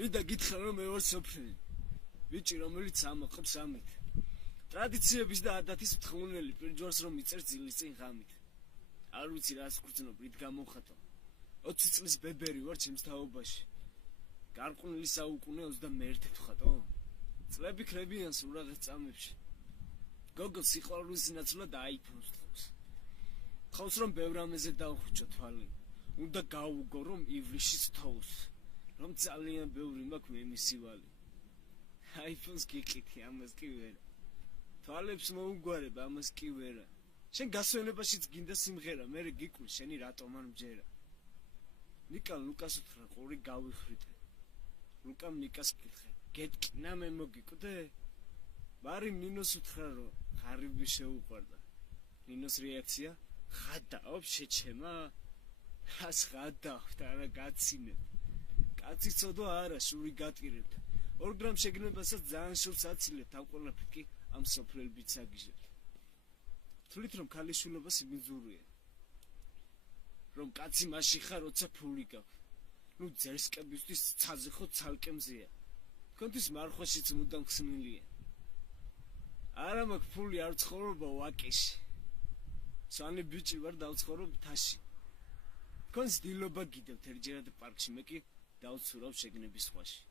მინდა გითხრა რომ მე ვარ სოფლელი ბიჭი რომელიც ამოყობს ამით ტრადიციების და ადათის მთხოვნელი პირჯვარს რომ მიწერს ძილის წინ ღამით არ ვიცი რას გრძნობ რით გამოვხატო 20 წლის ბებერი ვარ ჩემს თაობაში გარყვნილი საუკუნე 21 ვხატო წლები ქრებიან სულ რაღაც წამებში გოგო სიყვარულის ნაცვლად აიფონს თხოვს ხავს რომ ბევრ ამეზე დავხვიჭო თვალი უნდა გავუგო რომ ივლისშიც თოვს რომ ძალიან ბევრი მაქვს მე მისივალი აიფონს გიყითი ამას კი ვერა თვალებს მოუგვარებ ამას კი ვერა შენ გასვენებაშიც გინდა სიმღერა მე გიკვირს შენი რატომ არ მჯერა ნიკამ ლუკას უთხრა ყური გავიხრიტე ლუკამ ნიკას კითხე გეტკინა მე მოგიკვდე ვარი ნინოს უთხრა რომ ღარიბი შეუყვარდა ნინოს რეაქცია ხადაობ შეჩემა რას ხადავთ არა გაცინებ კაცი ცოდვა არა შური გატირებთ 2 გრამ შეგნებასაც ძალიან შურს აცილებთ ამ ყველაფერ კი ამ სოფლელ ბიჭს აგიჟებთ თვლით რომ ქალიშვილობა სიმიძურია რომ კაცი მასში ხარ როცა ფული გაქვს ნუ ძერსკებისთვის ცაზე ხო ცალკე მზეა თქვენთვის მარხვაშიც მუდამ ხსნილია არა მაქვს ფული არ ცხოვრობა ვაკეში სანი ბიჭი ვარ დავცხოვრობ თაში თქვენს დილობა გიდევთ ერთჯერად პარკში მე კი დავცურავ შეგნების ზღვაში